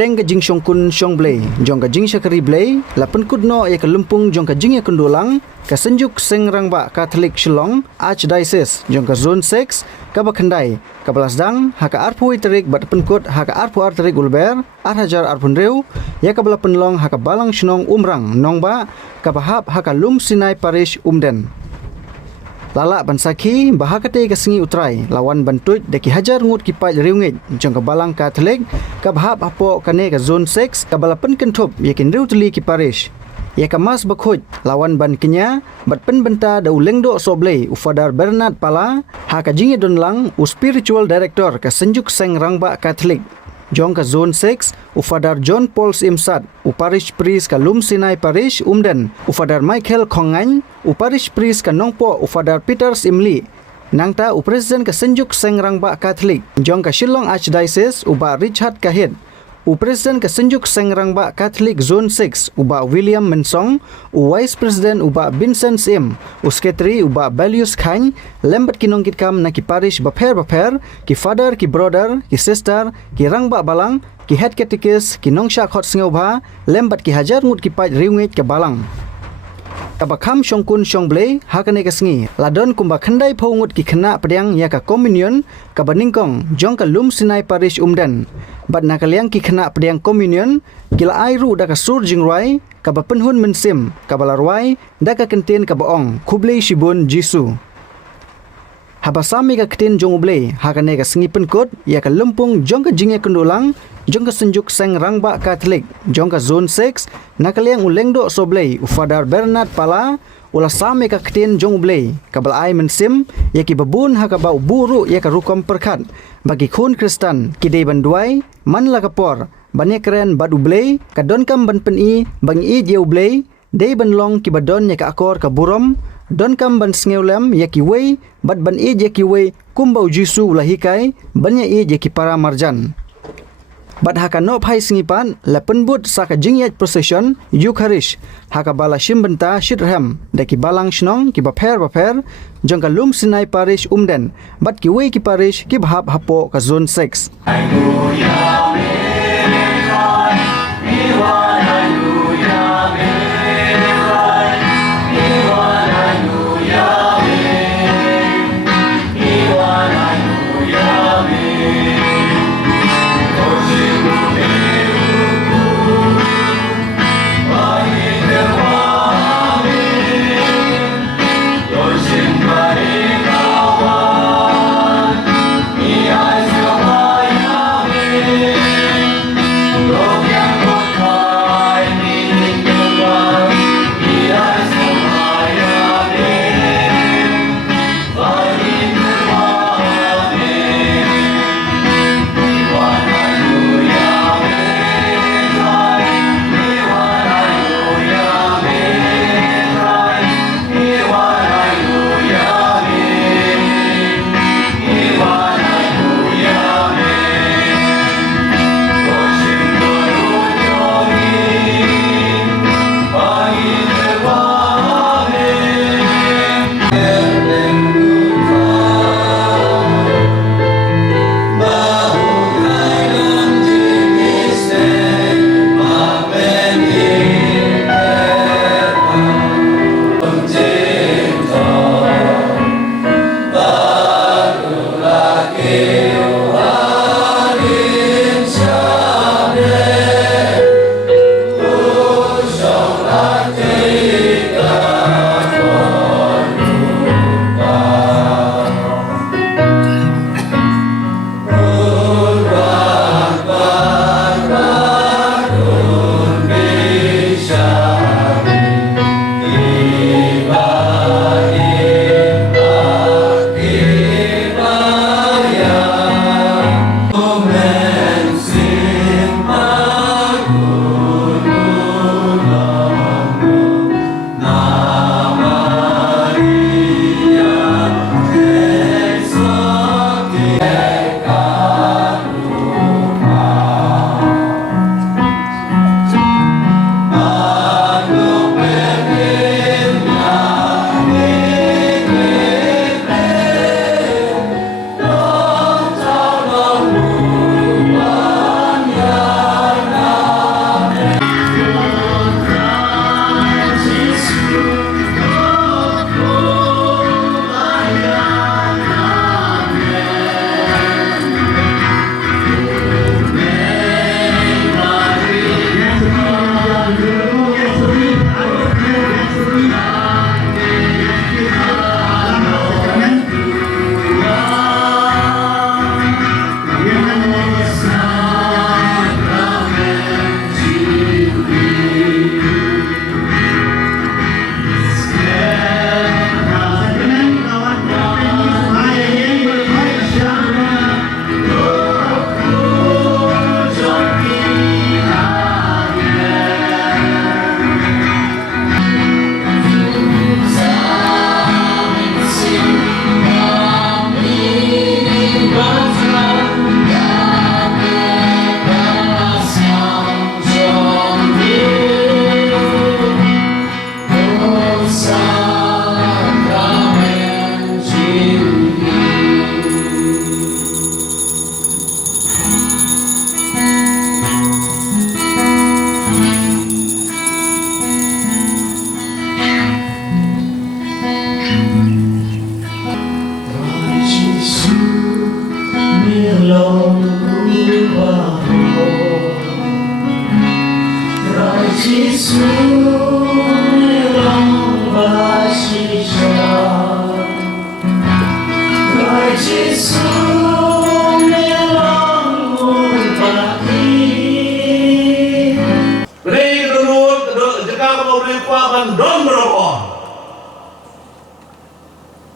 padeng ka jing syong kun syong blay jong ka jing syakari blay la penkut no ya ka lumpung jong ka jing ya kundulang ka senjuk seng rangba Catholic Shillong Archdiocese jong ka zone 6 ka bakhandai ka balasdang ha ka arpu iterik bat penkut ha ka arpu arterik ulber hajar arpun reu ya ka bala penlong ha ka balang shnong umrang nongba ka bahap ha ka lum Sinai Parish umden. Lala bansaki bahakate ka singi utrai lawan bantut deki hajar ngut ki pai riungit jong ka balang Catholic ka bahap apo kane ka zone 6 ka balapen kentup yakin riu tuli ki parish ya ka mas bakhut lawan ban kenya bat pen benta da ulengdo soblei ufadar Bernard Pala ha ka jingi donlang u spiritual director ka senjuk seng rangba Catholic jong ka zone 6 ufadar John Paul Imsat u parish priest ka Lum Sinai Parish umden ufadar Michael Khongan u parish priest ka Nongpo ufadar Peter Imli nangta u president ka senjuk seng rangba Catholic jong ka Shillong Archdiocese uba Richard Kahit u president ka senjuk seng rangba Catholic zone 6 uba William Mensong u vice president uba Vincent Sim u secretary uba Belius Khan lembat kinong kitkam na ki parish baper ki father ki brother ki sister ki rangba balang ki head catechist ki nongsha khot singobha lembat ki hajar ngut ki pai riungit ke balang kabakham syongkun syongblei hakane kasngi ladon kumba khandai phongut ki khana padiang ya ka communion ka baningkong jong ka Lum Sinai Parish umdan bat nakaliang ki khana padiang communion kila airu da ka sur jingrai ka bapenhun mensim ka balarwai da ka kenten ka baong khublei shibun jisu habasami ka keten jong ublei hakane ka sngi penkut ya ka lumpung jong ka jinge kundulang jong ka senjuk seng rangba Catholic jong ka zone 6 nakaliang ulengdo soblei ufadar Bernard Pala ula same ka keten jong ublei ka balai mensim ya ki babun ha ka bau buru ya ka rukom perkhat bagi khun Kristen ki dei banduai man la kapor bane keren bad ublei ka don kam ban peni bang i je ublei dei banlong ki badon ya ka akor ka burom don kam ban sngeulem ya ki wei bad ban i je ki wei kumbau jisu ulahikai banya i je ki para marjan bat haka no phai singipan la penbut saka jingyat procession Eucharist haka bala shimbenta shitrham deki balang shnong ki baper jong ka Lum Sinai Parish umden bat ki wei ki parish ki bhap hapo ka zone 6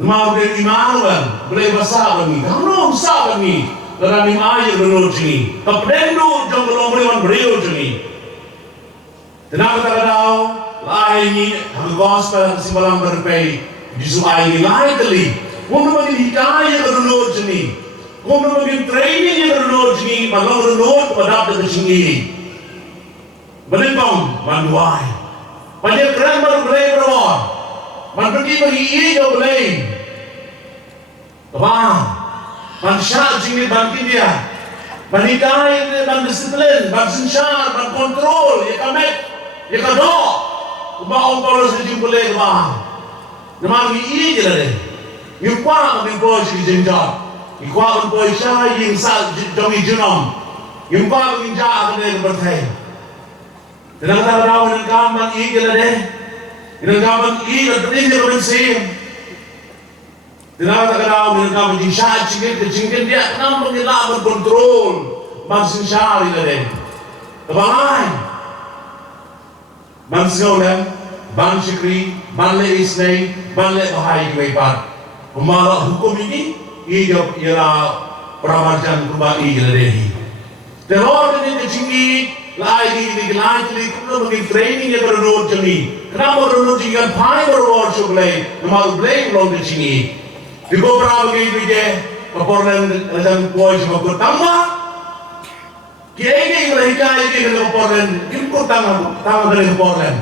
Mau dari Immanuel, boleh besar lagi. Kalau besar lagi, kerana ayah berlur sini. Kependu jom belum boleh beriu sini. Tenang kata tahu, lain ini kami gospel kesimpulan berpay. Justru ayah ini lain kali. Kau bagi hikayah berlur sini. Kau bagi training yang berlur sini. Malah berlur pada dapat sini. Berlimpang banduai. Banyak keren baru boleh berlur. Man pergi bagi ia boleh. Kebang, man syak sini banting dia, man hikayat dia, man disiplin, man sensyar, man kontrol, ya kamet, ya kadok, kebang kalau sejumpa boleh kebang. Nama ini je lah deh. Yupa kami boy si jenjat, yupa kami boy syah yang sah jami jenam, yupa kami jah kami berthai. Tenang tak tahu dengan kaman ini je lah deh. Dengan kaman ini berthai je kami sih. Tidak ada kenal dengan kamu jingshad cingkin dia kenal mengelak berkontrol bangsin syari lagi. Kebangai, bangsin oleh, bang syukri, bang le isnai, bang le bahai kebaikan. Pemalas hukum ini ialah peramarjan kembali lagi. Teror ini kecinggi, lagi kumpulan bagi training yang berdua jemi. Kenapa berdua jenggan pai berwar syukulai, nama ulai belum kecinggi. Di beberapa kali je, keporlan macam boy cuma bertambah. Kira-kira hikayat ini keporlan, kita tangga dari keporlan.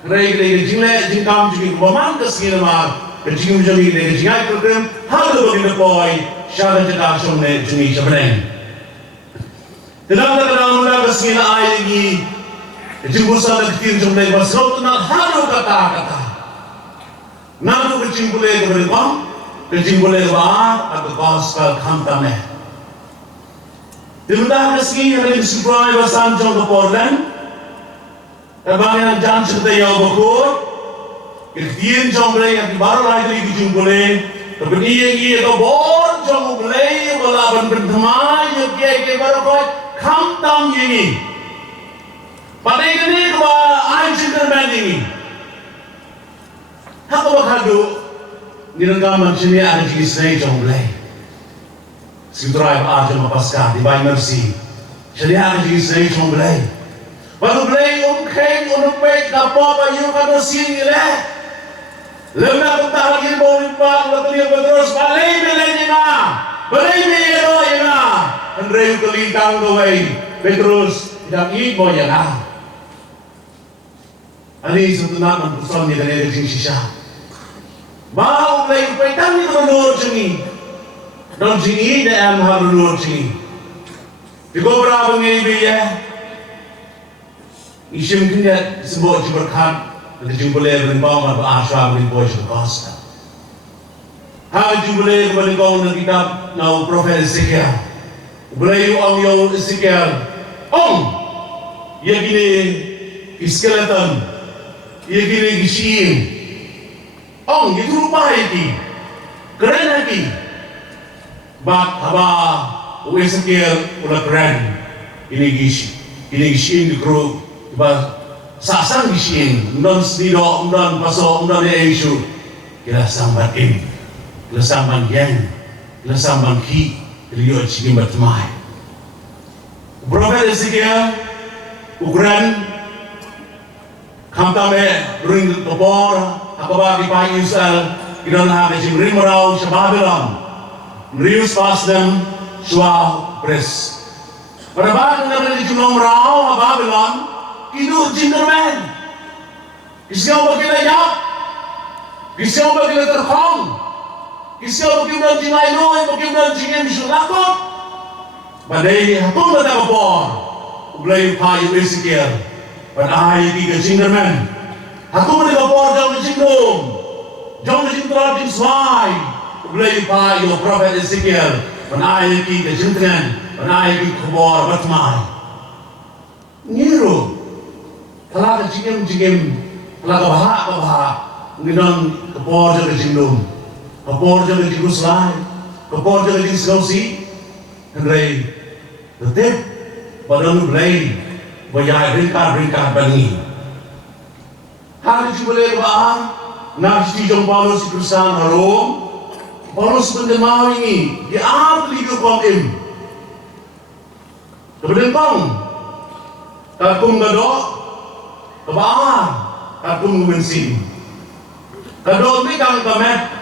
Kira-kira jingkam juga kebaman kesini mah, kecing macam ini, jingai program, hal itu boy, syarat cetak semua cumi sebenarnya. Dalam muda kesini lagi, jingkusan kecil semua pasal tu nak halu kata-kata. Nalu kecing boleh keberbang. Kecing boleh baar atau gospel khantam eh. Dimudah kesini yang disubrai basan jong ke Portland. Terbangan jangan cerita yang berkur. Kerjaan jong boleh yang baru lagi kecing boleh. Tapi dia ke bor jong boleh balapan berteman yang kia baru kau khantam ini. Pada ini kau anjing terbang ini. Hak kau kadu. Niranggaman sini ada jenis naik jom boleh. Sekitar apa aja mapaskan di Bay Mercy. Jadi ada jenis naik jom boleh. Baru boleh keng pek kapal bayu kado sini leh. Lemah kita lagi bawa impak lalu dia terus balik belenya na. Balik belo ya na. Andrei kelintang gawai. Petrus tidak ingin bawa ya na. Ani satu nama pesan ni dari jenis sisa. Mau boleh petang ni menurut sini, dan sini dia am menurut sini. Di beberapa ngiri dia, isim kita sebut berkat, dan jumpa boleh berimbang atau asal berimbang berkuasa. Hal jumpa boleh berimbang dengan kitab nau Prophet Ezekiel. Boleh yang Ezekiel, ia gini skeleton, ia gini gisin. Itu rupa lagi, keren lagi. Bak haba, Ezekiel udah keren. Ini gisin di kru, bah sasang gisin, non snido, non paso, non eisu. Kila sambat ini, kila sambat yang, kila sambat ki, kila cikin bertemai. Prophet Ezekiel, ukuran, kamtame ring topor. Apabagi Pak Israel, kita nak macam rimrau sa Babylon, rius pas dem suah pres. Pada bahan kita di Julong Rau Babylon, itu jinterman. Iskau berkita jawab, Kisah bagi terkong, kisah bagi udah jingai noi, bagi udah jingai misulakot. Badai hatung bata kapor, ublay payu Ezekiel, badai tiga jingerman. Hatung bata kapor jauh jingdom, jauh jingdom jing swai, ublay payu Prophet Ezekiel, badai tiga jingtren, badai tiga kapor batmai. Ngiru, telah jingem, telah bahak, nginang kapor jauh jingdom, kapor jauh jingdom swai, kapor jauh jing skausi, Andrei. Tetap badan belai bayar ringkar bani. Hari itu boleh bahan nak dijong Paulus bersama Rom. Paulus pendemau ini dia ambil hidup kongim. Kemudian kong kakum gadok kebahan kakum mensin. Gadok ni kang kamet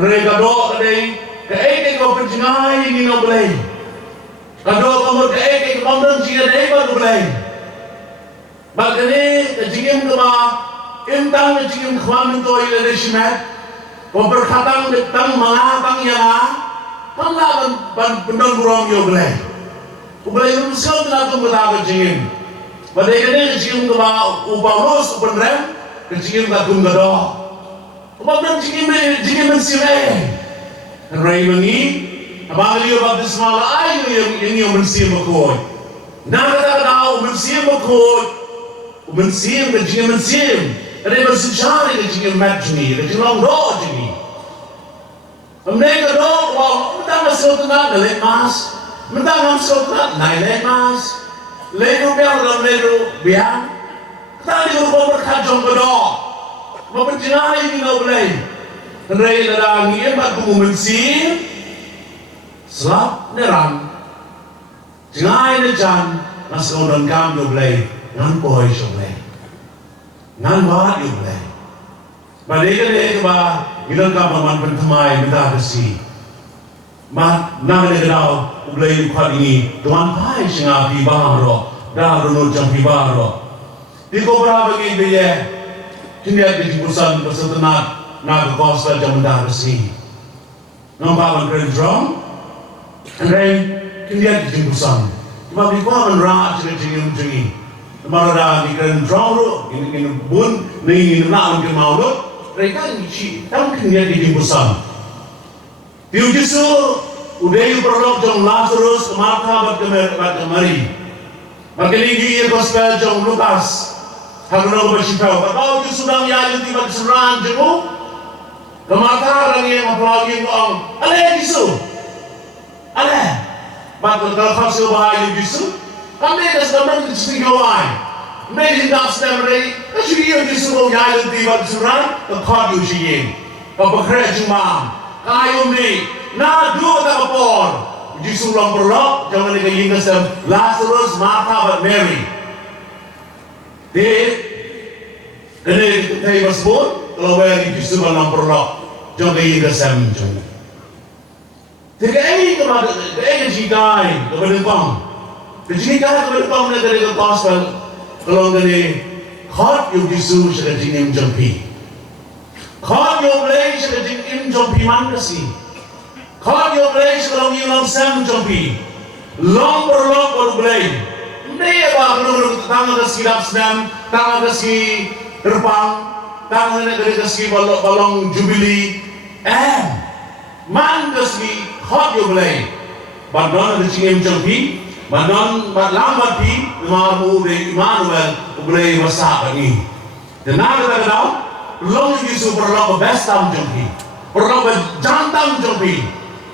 rei gadok kadai ke kau penjengai ini nak belai. Kalau kamu ke kamu jika deh baru belai. Bagani kejingim kema, intang kejingim khawamin tu ilah desimat. Berkatang tang mengatang yang panglaban pendon burung yo belai. Belai itu sekali nak berlaku kejingim. Badai kene kejingim kema upalos upenrem kejingim kakum gado. Bagani kejingim mensirai. Rai mengi. Abang lihat baptisma lah, yang mensiam berkoi. Nak kata tahu mensiam berkoi, mensiam kejingin mensiam. Ada bersujud kejingin matchni, kejingin long road ni. Mereka dok, wah, mentang masuk tenang, lelek mas, mentang masuk tenang, naik mas, leru biar dalam leru biar. Kita di rumah berkajong kedok, mau berjenai ini nak boleh. Rai ladang ini mak kumu mensiam. Selap neram, jengai nejan, nasau dan kam yo belai, ngan boy yo belai, ngan bahat yo belai. Badai kene ba, ilang kamaman pentamai minta kesi. Mat nang ne dau belai kuat ini, tuan pai singa pi baro, dah runut jam pi baro. Tiko berapa lagi biye, tindak di jurusan bersetenat, nak kostar jam minta kesi. Nampak man drum. Andai kendiat di jempusan, cuma bikuan menrak cerita jengi. Marada di kan drauro, ini bun, ini nak mungkin mau lo. Mereka ini tahu kendiat di jempusan. Tiu Yesu, udah you perlu jong Lazarus kemarta bat kemari. Makin lagi ia gospel jong Lukas, harus bersifat. Kalau Yesu sudah ya jadi bat seran jemu, kemarta lagi yang apalagi yang ale Yesu. Alah, bagus kalau kau sebahagia Yesus, kami dah sedang bersetujuan. Mereka tidak sedang beri, tapi ia Yesus mau jalan di bawah surat, kau diujiin, kau bekerja cuma, kau ni, nak dua tak apa. Yesus ulang berlok, jangan lagi ingat Lazarus, Martha, dan Mary. Dia, kena kita sebut, kalau beri Yesus ulang berlok, jangan lagi ingat macam. Tegak kepada jigai kepada kau. Jigai kepada kau mereka dari gospel. Kalau kene khot yung Yesus sa jingim jampi. Khot yung lay sa jingim jampi man kasi. Khot yung lay sa long yung sam jampi. Long baru lay. Hindi ba kalau tangan kasi lapsam, tangan kasi terpang, tangan kasi balong jubilee. Man kasi hot yo belai, bandon ada cingem jampi, bandon lambat pi, mahu de Emmanuel belai masak ni. Dan nak kata kau, long Yesus perlu bestam jampi, perlu jantam jampi.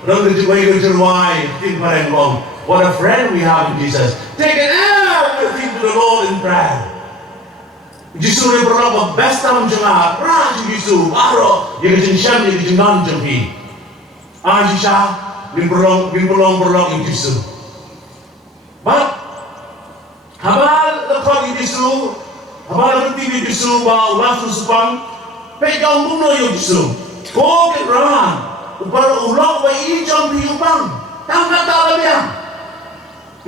Long dijuai dijuai, tin pareng long. What a friend we have in Jesus. Take everything to the Lord in prayer. Yesus perlu bestam jemaat, raj Yesus, aro, yang jenjang yang jenjang jampi. Aisha bin berlong yang Yesus. But habal lekor Yesus, habal berarti Yesus bawa ulas supang, pegang bunuh Yesus. Kau keran, upar ulang bayi jam piupang, tangkat tak lebih.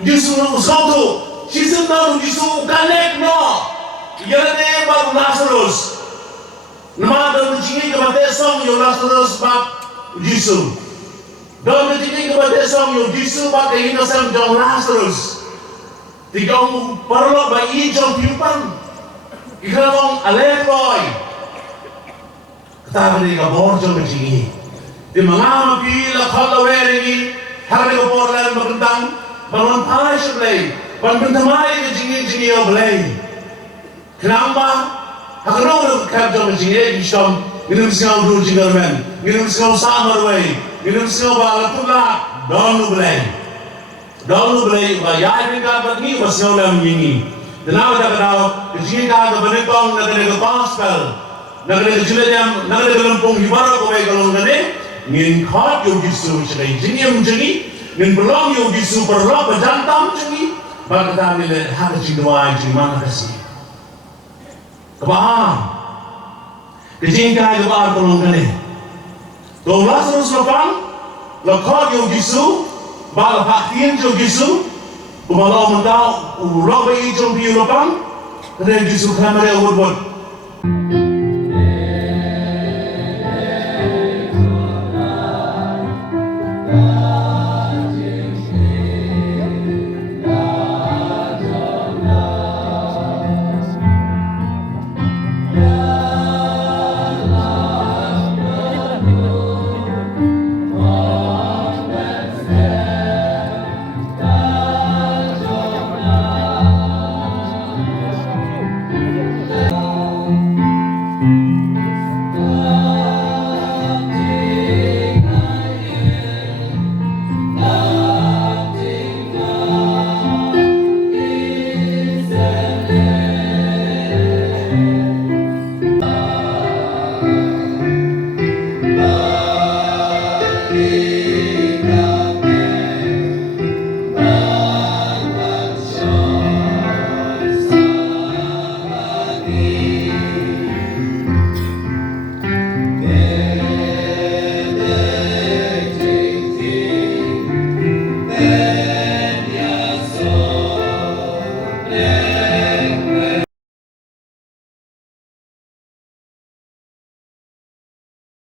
Yesus nak usau tu, Yesus nak Yesus kanek no, ia ni baru Lazarus. Nama dan jingi ke bate song yo Lazarus bak Yesus. Don jingi ke bate song yo Yesus bak ke innocent jong Lazarus. Tigong perlo ba i jong piupan. Ikalong alekoy. Kata ni ka bor jong jingi. Di mga mapila kalaweri hari ko por lan magandang bangon pai sa play. Pagbantamay ka jingi o play. Kenapa? Hakano ka jong jingi istom minum singaw do jingarmen. Minum singaw samar way. Minum singaw balatula donu play. Donu play ba yai pinga bagni ba singaw lam yingi. Dinaw ta kadaw jingi ka ga banitong nagale gospel. Nagale jilem nagale lampong hibara ko bay kalong gane. Ngin khot yo Yesus chai jingi ngin belong yo Yesus perlo bajantam jingi bagta ni le ha jingwa jingman kasi kabah kejing ka yo ba tolong kane to Lazarus lapang la khot yo Yesus ba la pakien yo Yesus kumalo mandao uroba i jong pi lapang kene Yesus kamare word